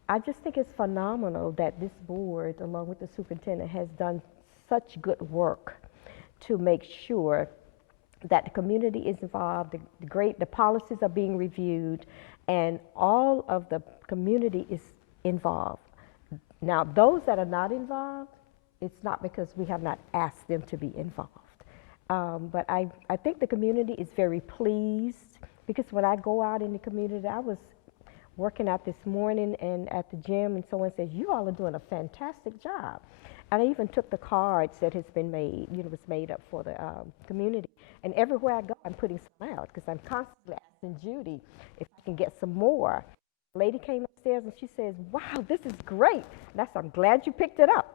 I just think it's phenomenal that this board, along with the superintendent, has done such good work to make sure that the community is involved, the policies are being reviewed, and all of the community is involved. Now, those that are not involved, it's not because we have not asked them to be involved. But I think the community is very pleased, because when I go out in the community, I was working out this morning and at the gym, and someone says, "You all are doing a fantastic job." And I even took the cards that has been made, was made up for the community. And everywhere I go, I'm putting some out, because I'm constantly asking Judy if I can get some more. A lady came upstairs and she says, "Wow, this is great." And I said, "I'm glad you picked it up,"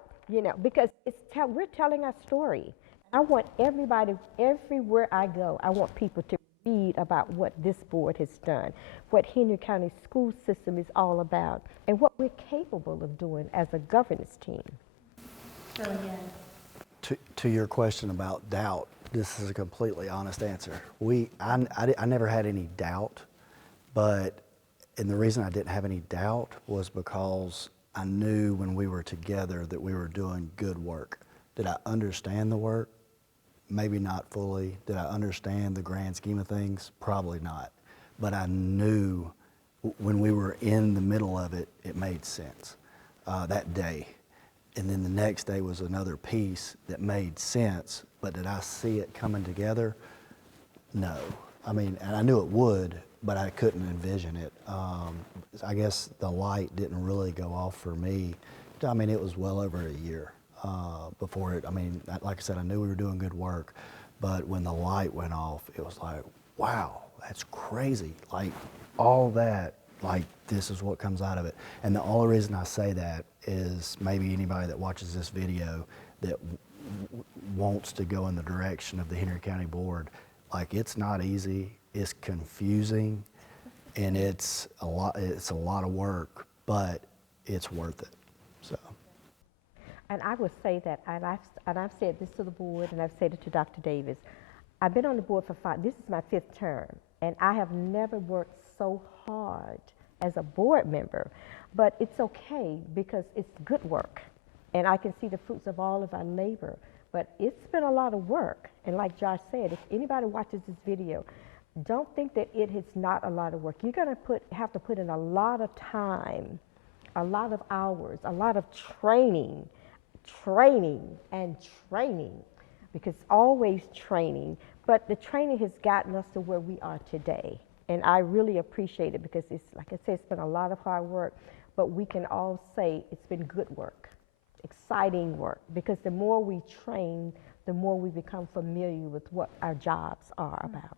because we're telling our story. I want everybody, everywhere I go, I want people to read about what this board has done, what Henry County school system is all about, and what we're capable of doing as a governance team. To your question about doubt, this is a completely honest answer. I never had any doubt, and the reason I didn't have any doubt was because I knew when we were together that we were doing good work. Did I understand the work? Maybe not fully. Did I understand the grand scheme of things? Probably not. But I knew when we were in the middle of it, it made sense that day. And then the next day was another piece that made sense, but did I see it coming together? No. And I knew it would, but I couldn't envision it. I guess the light didn't really go off for me. It was well over a year before it. Like I said, I knew we were doing good work, but when the light went off, it was like, wow, that's crazy. Like all that, this is what comes out of it. And the only reason I say that is maybe anybody that watches this video that wants to go in the direction of the Henry County Board, it's not easy, it's confusing, and it's a lot of work, but it's worth it. So. And I would say that, and I've said this to the board, and I've said it to Dr. Davis. I've been on the board for this is my 5th term, and I have never worked so hard as a board member, but it's okay because it's good work, and I can see the fruits of all of our labor. But it's been a lot of work, and like Josh said, if anybody watches this video, don't think that it is not a lot of work. You're going to have to put in a lot of time, a lot of hours, a lot of training, because always training, but the training has gotten us to where we are today. And I really appreciate it, because it's, like I said, it's been a lot of hard work, but we can all say it's been good work, exciting work, because the more we train, the more we become familiar with what our jobs are about.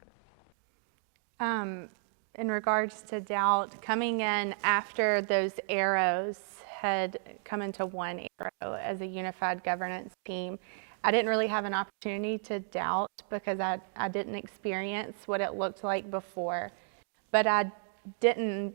In regards to doubt, coming in after those arrows had come into one arrow as a unified governance team, I didn't really have an opportunity to doubt, because I didn't experience what it looked like before. But I didn't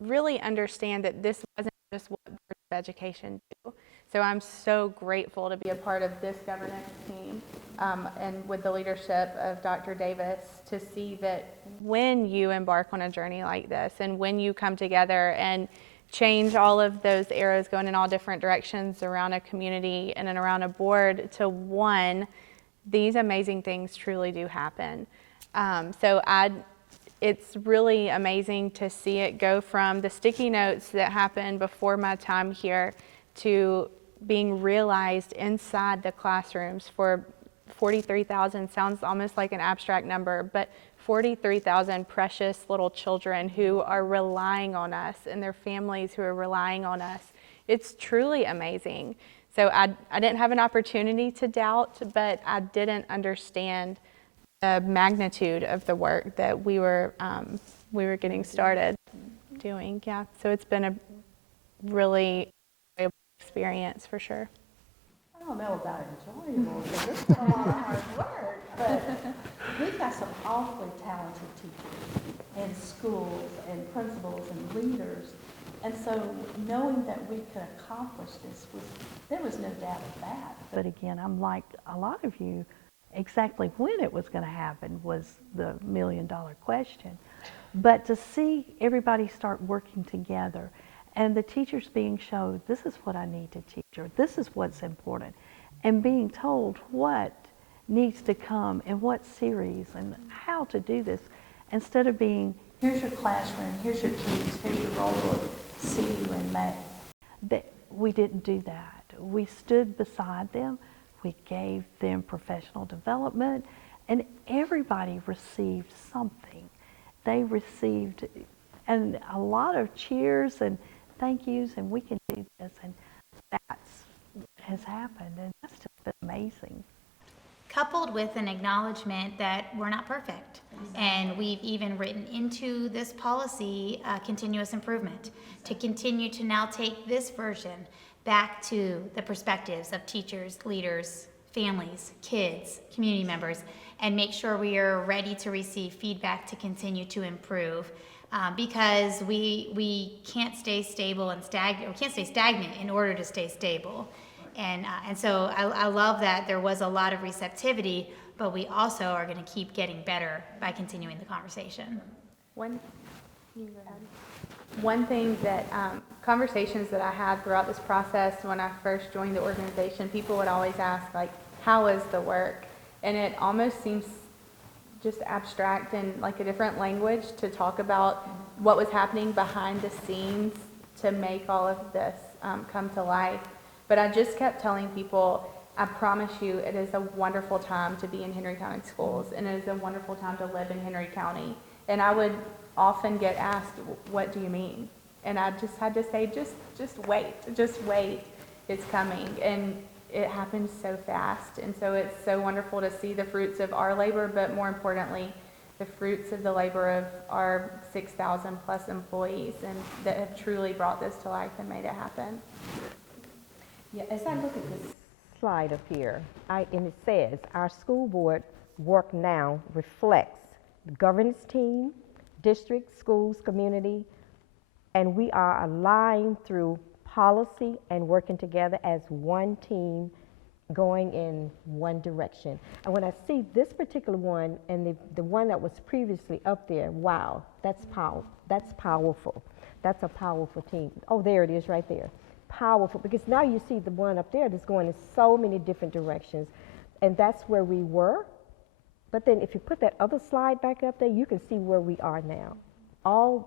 really understand that this wasn't just what Board of Education do. So I'm so grateful to be a part of this governance team and with the leadership of Dr. Davis, to see that when you embark on a journey like this, and when you come together and change all of those arrows going in all different directions around a community and around a board to one, these amazing things truly do happen. It's really amazing to see it go from the sticky notes that happened before my time here to being realized inside the classrooms for 43,000. Sounds almost like an abstract number, but 43,000 precious little children who are relying on us, and their families who are relying on us. It's truly amazing. So I didn't have an opportunity to doubt, but I didn't understand the magnitude of the work that we were getting started doing. Yeah, so it's been a really enjoyable experience for sure. I don't know about enjoyable, because it's been a lot of hard work, but we've got some awfully talented teachers and schools and principals and leaders. And so knowing that we could accomplish this, there was no doubt of that. But again, I'm like a lot of you, exactly when it was going to happen was the million-dollar question. But to see everybody start working together, and the teachers being shown, this is what I need to teach, or this is what's important, and being told what needs to come and what series and how to do this, instead of being, here's your classroom, here's your keys, here's your roll book, see you in May. We didn't do that. We stood beside them, we gave them professional development, and everybody received something. They received and a lot of cheers and thank yous, and we can do this, and that's has happened, and that's just been amazing. Coupled with an acknowledgement that we're not perfect. And we've even written into this policy continuous improvement to continue to now take this version back to the perspectives of teachers, leaders, families, kids, community members, and make sure we are ready to receive feedback to continue to improve. Because we can't stay stable and stagnant, or can't stay stagnant in order to stay stable. And so I love that there was a lot of receptivity, but we also are going to keep getting better by continuing the conversation. One thing that conversations that I had throughout this process when I first joined the organization, people would always ask, like, how is the work? And it almost seems just abstract and like a different language to talk about what was happening behind the scenes to make all of this come to life. But I just kept telling people, I promise you, it is a wonderful time to be in Henry County schools, and it is a wonderful time to live in Henry County. And I would often get asked, what do you mean? And I just had to say, just wait, it's coming. And it happens so fast. And so it's so wonderful to see the fruits of our labor, but more importantly, the fruits of the labor of our 6,000 plus employees and that have truly brought this to life and made it happen. Yeah, as I look at this slide up here, and it says, our school board work now reflects the governance team, district, schools, community, and we are aligned through policy and working together as one team going in one direction. And when I see this particular one and the one that was previously up there, wow, that's powerful. That's powerful. That's a powerful team. Oh, there it is right there. Powerful, because now you see the one up there that's going in so many different directions, and that's where we were. But then if you put that other slide back up there, you can see where we are now.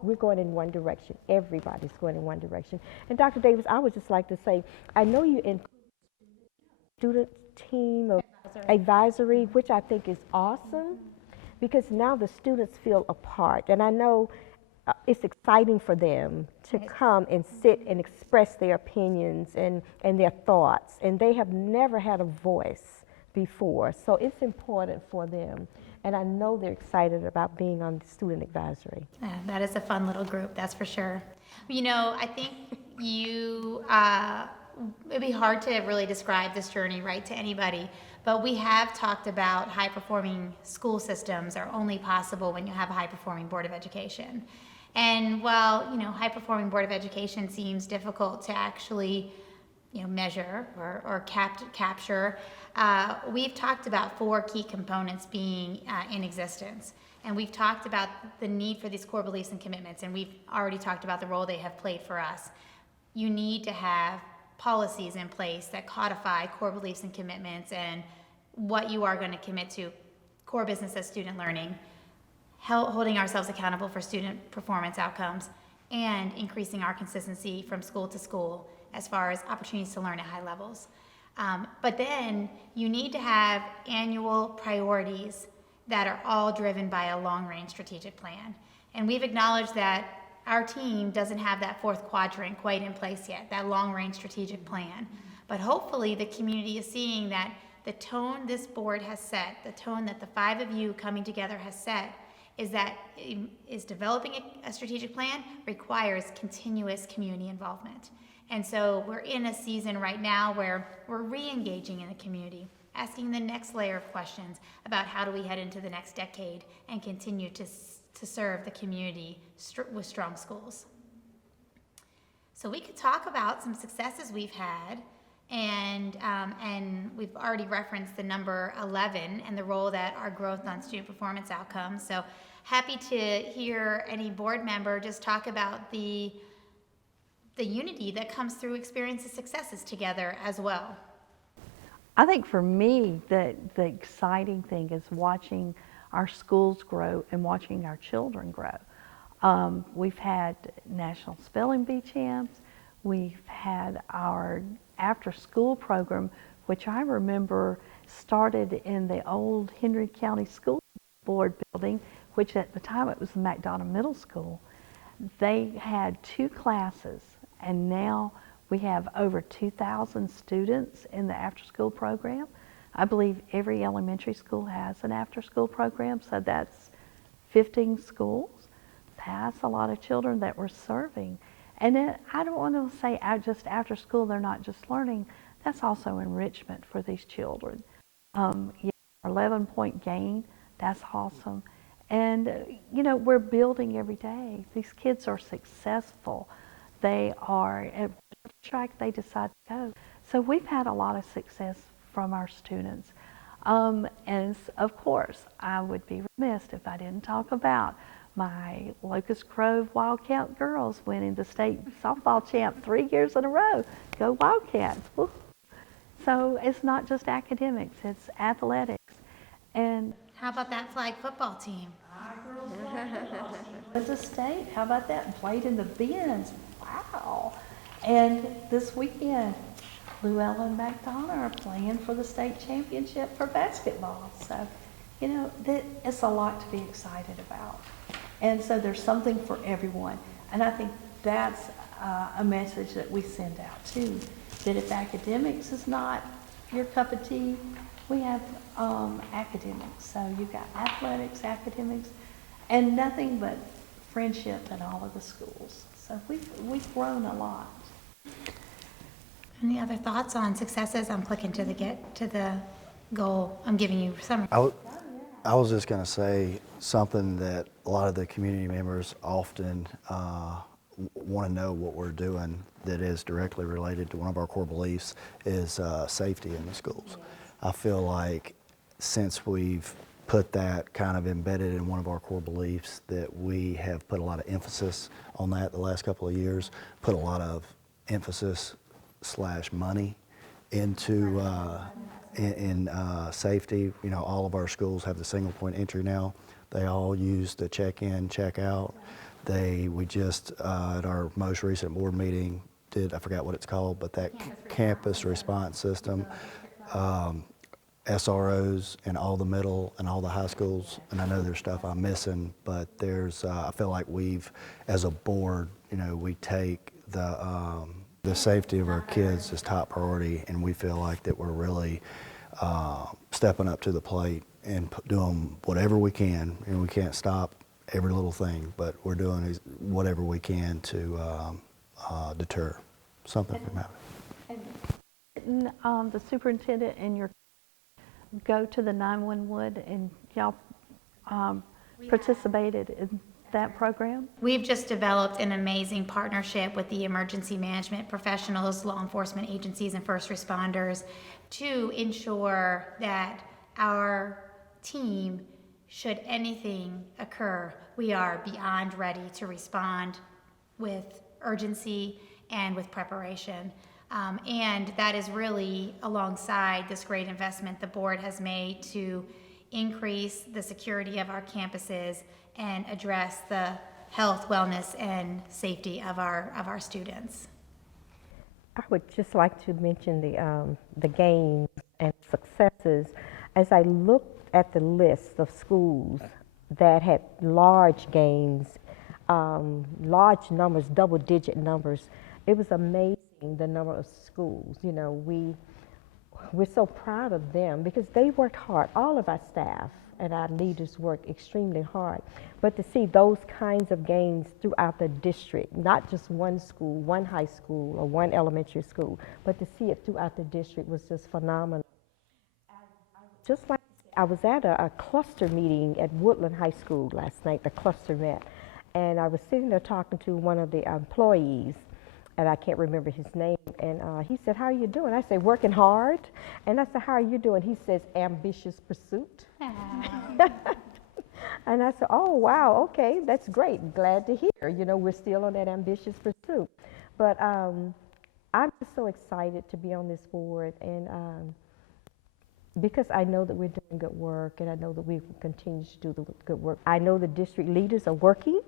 We're going in one direction. Everybody's going in one direction. And Dr. Davis, I would just like to say, I know you in student team of advisory, which I think is awesome, because now the students feel a part. And I know it's exciting for them to come and sit and express their opinions and their thoughts. And they have never had a voice before. So it's important for them. And I know they're excited about being on the student advisory. That is a fun little group, that's for sure. You know, I think it'd be hard to really describe this journey, right, to anybody, but we have talked about high-performing school systems are only possible when you have a high-performing Board of Education. And while, you know, high-performing Board of Education seems difficult to actually, you know, measure or capture, we've talked about 4 key components being in existence. And we've talked about the need for these core beliefs and commitments, and we've already talked about the role they have played for us. You need to have policies in place that codify core beliefs and commitments and what you are going to commit to, core business as student learning, holding ourselves accountable for student performance outcomes, and increasing our consistency from school to school as far as opportunities to learn at high levels. But then you need to have annual priorities that are all driven by a long-range strategic plan. And we've acknowledged that our team doesn't have that 4th quadrant quite in place yet, that long-range strategic plan. But hopefully the community is seeing that the tone this board has set, the tone that the 5 of you coming together has set, is developing a strategic plan requires continuous community involvement. And so we're in a season right now where we're re-engaging in the community, asking the next layer of questions about how do we head into the next decade and continue to serve the community with strong schools. So we could talk about some successes we've had, and we've already referenced the number 11 and the role that our growth on student performance outcomes. So happy to hear any board member just talk about the unity that comes through experiences successes together as well. I think for me, the exciting thing is watching our schools grow and watching our children grow. We've had National Spelling Bee champs. We've had our after-school program, which I remember started in the old Henry County School Board building, which at the time it was the McDonough Middle School. They had 2 classes, and now we have over 2,000 students in the after-school program. I believe every elementary school has an after-school program, so that's 15 schools. That's a lot of children that we're serving. And then I don't want to say just after school they're not just learning, that's also enrichment for these children. Yeah, 11-point gain, that's awesome. And you know, we're building every day. These kids are successful. They are at whatever track they decide to go. So we've had a lot of success from our students. And of course, I would be remiss if I didn't talk about my Locust Grove Wildcat girls winning the state softball champ 3 years in a row. Go Wildcats. Woo. So it's not just academics, it's athletics. And How about that flag football team? went to state, how about that? And played in the Benz. Wow. And this weekend, Luella and McDonough are playing for the state championship for basketball. So, you know, it's a lot to be excited about. And so there's something for everyone. And I think that's a message that we send out too, that if academics is not your cup of tea, we have academics. So you've got athletics, academics, and nothing but friendship in all of the schools. So we've grown a lot. Any other thoughts on successes? I'm clicking to the goal. I'm giving you some. I was just going to say something that a lot of the community members often want to know what we're doing that is directly related to one of our core beliefs is safety in the schools. I feel like since we've put that kind of embedded in one of our core beliefs, that we have put a lot of emphasis on that the last couple of years, put a lot of emphasis / money into in safety. You know, all of our schools have the single point entry now. They all use the check-in, check-out. We just, at our most recent board meeting, I forgot what it's called, but that campus response system, SROs in all the middle and all the high schools, and I know there's stuff I'm missing, but I feel like as a board, you know, we take the safety of our kids as top priority, and we feel like that we're really stepping up to the plate and doing whatever we can. And we can't stop every little thing, but we're doing whatever we can to deter something from happening. And the superintendent and your go to the 911 and y'all participated in that program? We've just developed an amazing partnership with the emergency management professionals, law enforcement agencies, and first responders to ensure that our team, should anything occur, we are beyond ready to respond with urgency and with preparation. And that is really alongside this great investment the board has made to increase the security of our campuses and address the health, wellness, and safety of our students. I would just like to mention the gains and successes. As I looked at the list of schools that had large gains, large numbers, double-digit numbers, it was amazing the number of schools. You know, we're so proud of them because they worked hard. All of our staff and our leaders worked extremely hard. But to see those kinds of gains throughout the district, not just one school, one high school, or one elementary school, but to see it throughout the district was just phenomenal. Just like I was at a cluster meeting at Woodland High School last night, the cluster met, and I was sitting there talking to one of the employees, and I can't remember his name, and he said, "How are you doing?" I said, "Working hard." And I said, "How are you doing?" He says, "Ambitious pursuit." And I said, "Oh, wow, okay, that's great. Glad to hear. You know, we're still on that ambitious pursuit." But I'm just so excited to be on this board, and Because I know that we're doing good work, and I know that we will continue to do the good work. I know the district leaders are working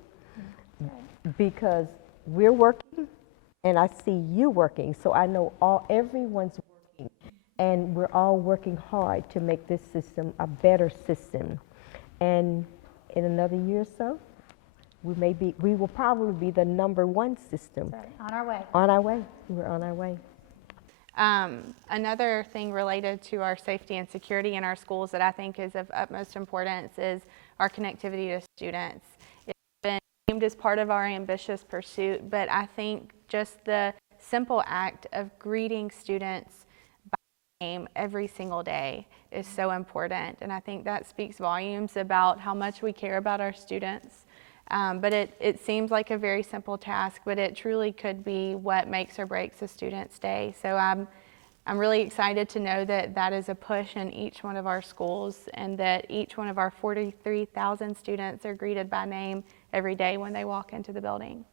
because we're working, and I see you working. So I know everyone's working, and we're all working hard to make this system a better system. And in another year or so, we will probably be the #1 system. On our way. On our way. We're on our way. Another thing related to our safety and security in our schools that I think is of utmost importance is our connectivity to students. It's been named as part of our ambitious pursuit, but I think just the simple act of greeting students by name every single day is so important, and I think that speaks volumes about how much we care about our students. But it seems like a very simple task, but it truly could be what makes or breaks a student's day. So I'm really excited to know that that is a push in each one of our schools, and that each one of our 43,000 students are greeted by name every day when they walk into the building.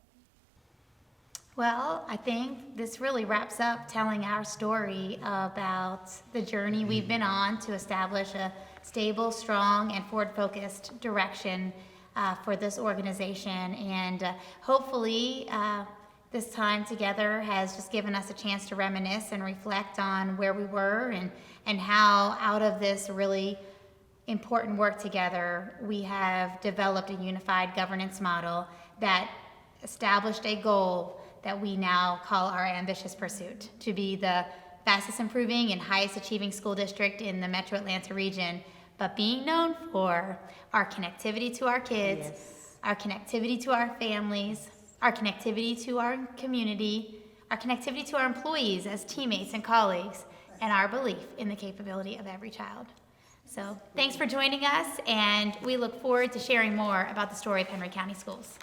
Well, I think this really wraps up telling our story about the journey we've been on to establish a stable, strong, and forward-focused direction for this organization. And hopefully this time together has just given us a chance to reminisce and reflect on where we were, and how out of this really important work together, we have developed a unified governance model that established a goal that we now call our ambitious pursuit, to be the fastest improving and highest achieving school district in the Metro Atlanta region, but being known for our connectivity to our kids, our connectivity to our families, our connectivity to our community, our connectivity to our employees as teammates and colleagues, and our belief in the capability of every child. So thanks for joining us, and we look forward to sharing more about the story of Henry County Schools.